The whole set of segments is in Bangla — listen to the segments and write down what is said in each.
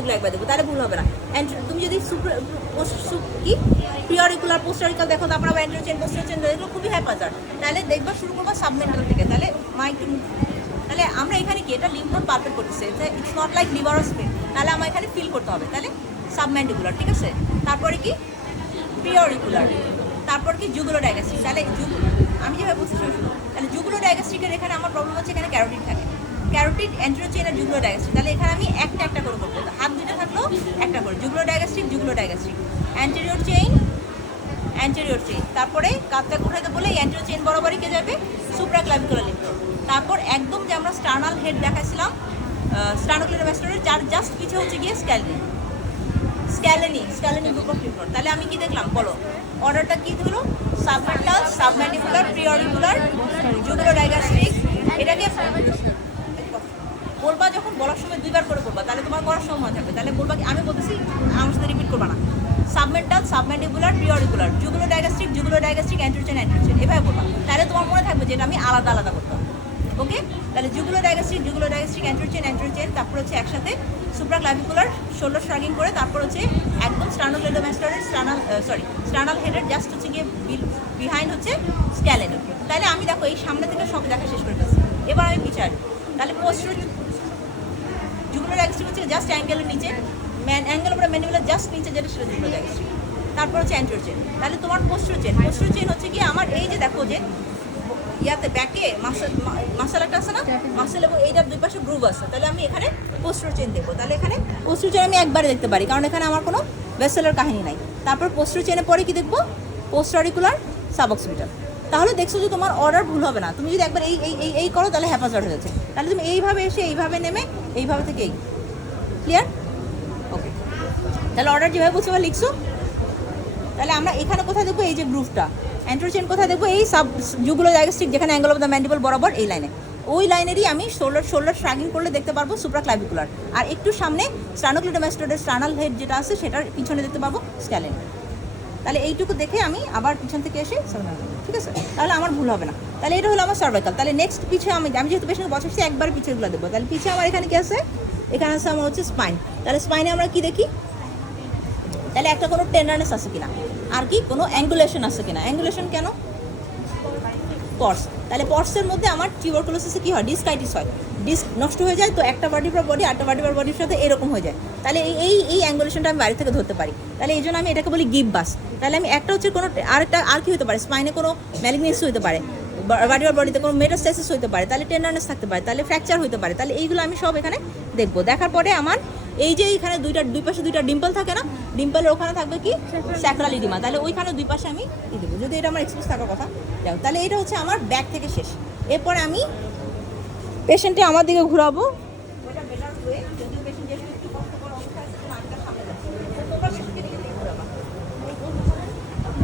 এগুলো একবার দেখবো, তাহলে ভুল হবে না। তুমি যদি কি প্রিঅরিকুলার পোস্টারিকাল দেখো, তারপর আবার অ্যান্টেরিয়র চেইন পোস্টেরিয়র চেইন, এগুলো খুবই হ্যাপাজার্ড। তাহলে দেখবা শুরু করবো সাবমেন্টাল থেকে। তাহলে একটু তাহলে আমরা এখানে কি এটা লিম্ফ নোড পালপেট করতেছে, it's not like liver or স্প্লিন। তাহলে আমার এখানে ফিল করতে হবে। তাহলে সাবম্যান্ডিকুলার, ঠিক আছে। তারপরে কি প্রিঅরিকুলার, তারপর কি জুগুলো ডায়াগাস্ট্রিক। তাহলে আমি যেভাবে বুঝতে শুরু, তাহলে জুগুলো ডায়াগাস্ট্রিকের এখানে আমার প্রবলেম হচ্ছে এখানে ক্যারোটিড থাকে, ক্যারোটিড অ্যান্টেরিয়র চেইন আর জুগুলো ডায়াগাস্ট্রিক। তাহলে এখানে আমি একটা করে করবো, হাত দুটো থাকলেও একটা করে জুগুলো ডায়াগাস্ট্রিক অ্যান্টেরিয়র চেইন তারপরে কাঁধটা উঠাইতে বলে অ্যান্টেরিয়র চেইন বরাবরই কে যাবে সুপ্রাক্লাভিকুলার লিম্ফ নোড। তারপর একদম যে আমরা স্টার্নাল হেড দেখাইছিলাম স্টার্নোক্লেডোমাস্টোরের, যার জাস্ট পিছে হচ্ছে গিয়ে scalene group of lymph node. তাহলে আমি কি দেখলাম বলো, অর্ডারটা কি হলো? সাবমেন্টাল, সাবম্যান্ডিকুলার, প্রিঅরিকুলার, জুগুলো ডায়াগাস্ট্রিক। এটাকে বলবা যখন বলার সময় দুইবার করে বলবা, তাহলে তোমার করার সময় থাকবে। তাহলে বলবা কি, আমি বলতেছি আমার সাথে রিপিট করবা না। সাবমেন্টাল, সাবম্যান্ডিকুলার, প্রিঅরিকুলার, জুগুলো ডায়াগাস্ট্রিক, অ্যান্টেরিয়র চেইন, এভাবে বলবা। তাহলে তোমার মনে থাকবে যে এটা আমি আলাদা করতে হবে। ওকে, তাহলে জুগুলো ডায়াগাস্ট্রিক, অ্যান্টেরিয়র চেইন, তারপর হচ্ছে একসাথে সুপ্রাক্লাভিকুলার শোল্ডার শ্রাগিং করে, তারপর হচ্ছে একদম স্টার্নোক্লেডোমাস্টোরের স্টার্নাল হেডের জাস্ট হচ্ছে গিয়ে বিহাইন্ড হচ্ছে স্ক্যালেনি। তাহলে আমি দেখো এই সামনে থেকে সব দেখা শেষ করে ফেলছি। এবার আমি পিছাই। তাহলে পোস্টার জুগুলো ডায়াগাস্ট্রিক হচ্ছে জাস্ট অ্যাঙ্গেলের নিচে, অ্যাঙ্গেল উপরে ম্যান্ডিবুলার জাস্ট নিচে, যেটা সেটা জুগুলো ডায়াগাস্ট্রিক। তারপর হচ্ছে অ্যান্টেরিয়র চেইন। তাহলে তোমার পোস্টার চেইন হচ্ছে কি আমার এই যে দেখো যে ইয়াতে ব্যাকে মাসেল একটা আছে না, মাসেল এবং এইটার দুই পাশে গ্রুভ আছে। তাহলে আমি এখানে পোস্টারিয়র চেইন দেখবো। তাহলে এখানে পোস্টারিয়র চেইন আমি একবারে দেখতে পারি, কারণ এখানে আমার কোনো ভেসেলের কাহিনী নাই। তারপর পোস্টারিয়র চেইনের পরে কি দেখবো? পোস্টারিকুলার সাবঅক্সিপিটাল। তাহলে দেখছো যে তোমার অর্ডার ভুল হবে না। তুমি যদি একবার এই করো তাহলে হ্যাপাজার্ড হয়ে যাচ্ছে। তাহলে তুমি এইভাবে এসে এইভাবে নেমে এইভাবে থেকে এই ক্লিয়ার? ওকে, তাহলে অর্ডার যেভাবে বুঝতে পারো লিখছো। তাহলে আমরা এখানে কোথায় দেখবো? এই যে গ্রুভটা। অ্যান্টেরিয়র চেইন কোথায় দেখবো? এই জুগুলো ডায়াগাস্ট্রিক, যেখানে অ্যাঙ্গেল অফ দ্য ম্যান্ডিবল বরাবর এই লাইনে, ওই লাইনেরই আমি শোল্ডার শ্রাগিং করলে দেখতে পারবো সুপ্রাক্লাভিকুলার। আর একটু সামনে স্টার্নোক্লেডোমাস্টোরের স্টার্নাল হেড যেটা আছে সেটার পিছনে দেখতে পাবো স্ক্যালেনি। তাহলে এইটুকু দেখে আমি আবার পিছন থেকে এসে ঠিক আছে, তাহলে আমার ভুল হবে না। তাহলে এটা হলো আমার সার্ভাইকাল। তাহলে নেক্সট পিছে আমি যেহেতু পেশেন্ট বসাচ্ছি একবার পিছেরগুলো দেখবো। তাহলে পিছে আমার এখানে কি আছে? এখানে আছে আমার হচ্ছে স্পাইন। তাহলে স্পাইনে আমরা কি দেখি? তাহলে একটা কোনো টেন্ডারনেস আছে কিনা, আর কি কোনো অ্যাঙ্গুলেশন আছে কিনা। অ্যাঙ্গুলেশন কেন? পর্স। তাহলে পর্সের মধ্যে আমার টিউবারকুলোসিসে কি হয়? ডিসকাইটিস হয়, ডিস্ক নষ্ট হয়ে যায়। তো একটা ভার্টিব্রাল বডি আরেকটা ভার্টিব্রাল বডির সাথে এরকম হয়ে যায়। তাহলে এই অ্যাঙ্গুলেশনটা আমি বাড়ি থেকে ধরতে পারি। তাহলে এই জন্য আমি এটাকে বলি গিভ বাস। তাহলে আমি একটা হচ্ছে কোনো আরেকটা আর কি হতে পারে? স্পাইনে কোনো ম্যালিগনেন্সি হতে পারে, ভার্টিব্রাল বডিতে কোনো মেটাস্টাসিস হতে পারে, তাহলে টেন্ডারনেস থাকতে পারে, তাহলে ফ্র্যাকচার হতে পারে। তাহলে এইগুলো আমি সব এখানে দেখবো। দেখার পরে আমার এই যে এইখানে দুই পাশে দুইটা ডিম্পল থাকে না, ডিম্পলের ওখানে থাকবে কি স্যাক্রাল ইডিমা। তাহলে ওইখানে দুই পাশে আমি দেবো, যদি এটা আমার এক্সপোজ থাকার কথা যাও। তাহলে এটা হচ্ছে আমার ব্যাক থেকে শেষ। এরপরে আমি পেশেন্টে আমার দিকে ঘুরাবো। ওইটা বেটার ওয়ে, যদি পেশেন্ট যেহেতু একটু কষ্টকর অবস্থা আছে, নাকটা সামনে যাচ্ছে, তোমরা পেশেন্টকে দিকে ঘুরাবা।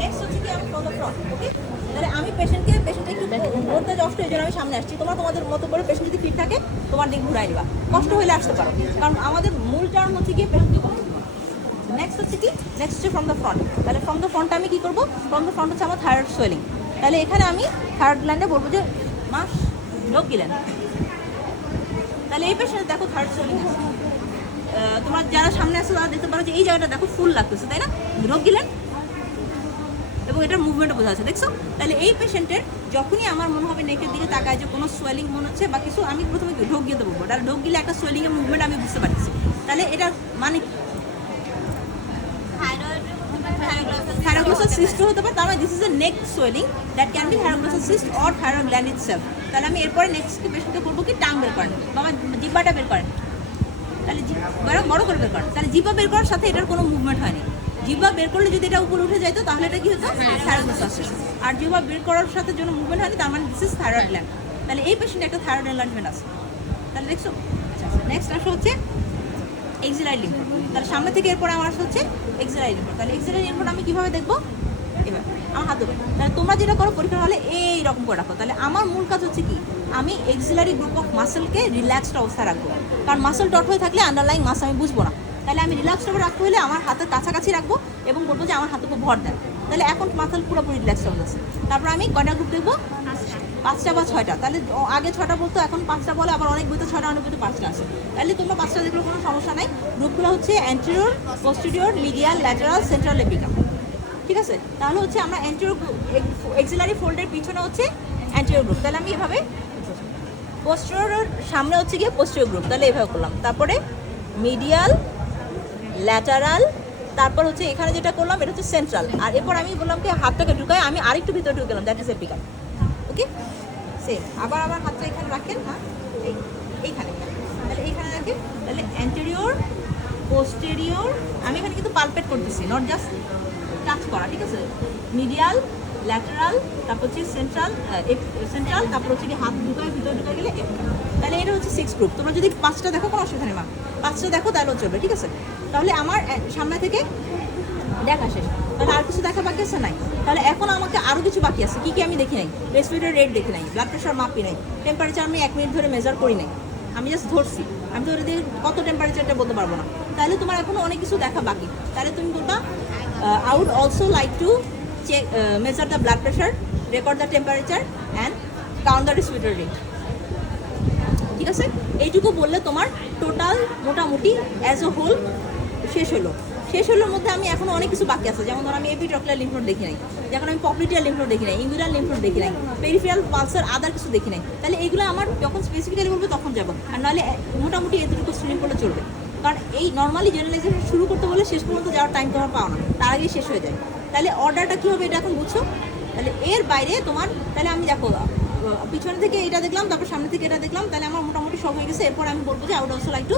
নেক্সট হচ্ছে কি আমি ফ্রম দ্য ফ্রন্ট। ওকে, তাহলে আমি পেশেন্টকে একটু ধরতে কষ্ট, এই জন্য আমি সামনে আসছি। তোমাদের মতো করে পেশেন্ট যদি ফিট থাকে তোমার দিকে ঘুরাই দিবা, কষ্ট হলে আসতে পারো, কারণ আমাদের মূল টার্ম হচ্ছে গিয়ে পেশেন্টকে কষ্ট দেওয়া। নেক্সট হচ্ছে কি? নেক্সট হচ্ছে ফ্রম দ্য ফ্রন্ট। তাহলে ফ্রম দ্য ফ্রন্টটা আমি কী করবো? ফ্রম দ্য ফ্রন্ট হচ্ছে আমার থাইরয়েড সোয়েলিং। তাহলে এখানে আমি থাইরয়েড গ্ল্যান্ডে বলবো যে মাস ঢোক গেলেন। তাহলে এই পেশেন্ট দেখো থাইরয়েড সোয়েলিং আছে। তোমরা যারা সামনে আসছো তারা দেখতে পারো যে এই জায়গাটা দেখো ফুল লাগতেছে, তাই না? ঢোক গেলেন এবং এটার মুভমেন্টও বোঝা যাচ্ছে, দেখছো? তাহলে এই পেশেন্টের যখনই আমার মনে হবে নেকের দিকে তাকায় যে কোনো সোয়েলিং মনে হচ্ছে বা কিছু, আমি প্রথমে ঢোক গিয়ে দেবো। তাহলে ঢোক গেলে একটা সোয়েলিংয়ের মুভমেন্ট আমি বুঝতে পারছি। তাহলে এটা মানে thyroglossus cyst হতে পারে। তার মানে this is a neck swelling that can be thyroglossus cyst or thyroid gland itself। তাহলে আমি এরপরে নেক্সট পেশেন্টকে বলবো কি টাং বের করেন, বাবা জিব্বাটা বের করেন। তাহলে বড় করে বের করেন। তাহলে জিব্বা বের করার সাথে এটার কোনো মুভমেন্ট হয়নি। জিব্বা বের করলে যদি এটা উপরে উঠে যাইতো তাহলে এটা কি হতো? thyroglossus। আর জিব্বা বের করার সাথে জন্য মুভমেন্ট হয়নি, তার মানে দিস ইজ থাইরয়েড গ্ল্যান্ড। তাহলে এই পেশেন্টে একটা থাইরয়েড এনলার্জমেন্ট আছে। তাহলে দেখছো? নেক্সট আসা হচ্ছে এক্সিলারি লিম্ফ নোড। তাহলে সামনে থেকে এরপর আমার আসা হচ্ছে এক্সিলারি লিম্ফ নোড। তাহলে এক্সিলারি লিম্ফ নোড আমি কীভাবে দেখবো? এবার আমার হাত দেবো। তাহলে তোমরা যেটা করো পরীক্ষা হলে এইরকম করে রাখো। তাহলে আমার মূল কাজ হচ্ছে কি? আমি এক্সিলারি গ্রুপ অফ মাসেলকে রিল্যাক্সড অবস্থায় রাখবো, কারণ মাসেল টট হয়ে থাকলে আন্ডারলাইং মাস আমি বুঝবো না। তাহলে আমি রিল্যাক্সড অবস্থা রাখতে হলে আমার হাতের কাছাকাছি রাখবো এবং বলবো যে আমার হাতে খুব ভর দেন। তাহলে এখন মাসেল পুরোপুরি রিল্যাক্সড হয়ে যাচ্ছে। তারপর আমি কয়টা গ্রুপ দেখবো? 5টা বা 6টা, তাহলে আগে 6টা বলতো, এখন 5টা বলে, আবার অনেক বইতে 6টা, অনেক বইতে 5টা আছে। তাহলে তোমরা 5টা দেখলেও কোনো সমস্যা নাই। গ্রুপগুলো হচ্ছে anterior, posterior, medial, lateral, central, এপিকাম। ঠিক আছে, তাহলে হচ্ছে আমরা অ্যান্টেরিয়র এক্সিলারি ফোল্ডের পিছনে হচ্ছে অ্যান্টেরিয়র গ্রুপ। তাহলে আমি এভাবে, পোস্টেরিয়র সামনে হচ্ছে গিয়ে পোস্টেরিয়র গ্রুপ, তাহলে এভাবে করলাম। তারপরে মিডিয়াল, ল্যাটারাল, তারপর হচ্ছে এখানে যেটা করলাম এটা হচ্ছে সেন্ট্রাল। আর এরপর আমি বললাম কি হাতটাকে ঢুকাই, আমি আরেকটু ভিতরে ঢুকে গেলাম, দ্যাট ইজ এপিকাম। Okay, same. আবার আমার হাতটা এখানে রাখেন, হ্যাঁ এইখানে, তাহলে এইখানে রাখেন। তাহলে অ্যান্টেরিয়র, পোস্টেরিয়র, আমি এখানে কিন্তু পালপেট করতেছি, নট জাস্ট টাচ করা। ঠিক আছে, মিডিয়াল, ল্যাটারাল, তারপর হচ্ছে সেন্ট্রাল, সেন্ট্রাল, তারপর হচ্ছে কি হাত ঢুকায়, ভিতরে ঢুকে গেলে এপিকাম। তাহলে এটা হচ্ছে 6 গ্রুপ। তোমরা যদি 5টা দেখো কোনো অসুবিধা নেই মা, 5টা দেখো তাহলেও চলবে। ঠিক আছে, তাহলে আমার সামনে থেকে দেখা শেষ। তাহলে আর কিছু দেখা বাকি আছে নাই? তাহলে এখন আমাকে আরও কিছু বাকি আছে। কী কী আমি দেখি নাই? রেসপিরেটরি রেট দেখি নাই, ব্লাড প্রেশার মাপি নাই, টেম্পারেচার আমি 1 মিনিট ধরে মেজার করি নাই, আমি জাস্ট ধরছি। আমি ধরে দিয়ে কত টেম্পারেচারটা বলতে পারবো না। তাহলে তোমার এখনও অনেক কিছু দেখা বাকি। তাহলে তুমি বলবা I would also like to check, measure the blood pressure, record the temperature and count the respiratory rate. ঠিক আছে, এইটুকু বললে তোমার টোটাল মোটামুটি অ্যাজ এ হোল শেষ হলো। শেষ হলোর মধ্যে আমি এখনো অনেক কিছু বাকি আছে। যেমন ধর আমি এপিট্রক্লিয়ার লিম্ফ নোড দেখি নাই, যখন আমি পপলিটিয়ার লিম্ফ নোড দেখি নাই, ইঙ্গুলার লিম্ফ নোড দেখি নাই, পেরিফেরাল পালসার আদার কিছু দেখি নাই। তাহলে এইগুলো আমার যখন স্পেসিফিক্যালি বলবো তখন যাবো, আর নাহলে মোটামুটি এতটুকু স্ক্রিন করলে চলবে। কারণ এই নর্মালি জেনারেলাইজেশন শুরু করতে বলে শেষ পর্যন্ত যাওয়ার টাইম তোমার পাও না, তার আগেই শেষ হয়ে যায়। তাহলে অর্ডারটা কী হবে এটা এখন বুঝছো? তাহলে এর বাইরে তোমার, তাহলে আমি দেখো পিছন থেকে এটা দেখলাম, তারপর সামনে থেকে এটা দেখলাম, তাহলে আমার মোটামুটি সব হয়ে গেছে। এরপর আমি বলবো যে I would also like two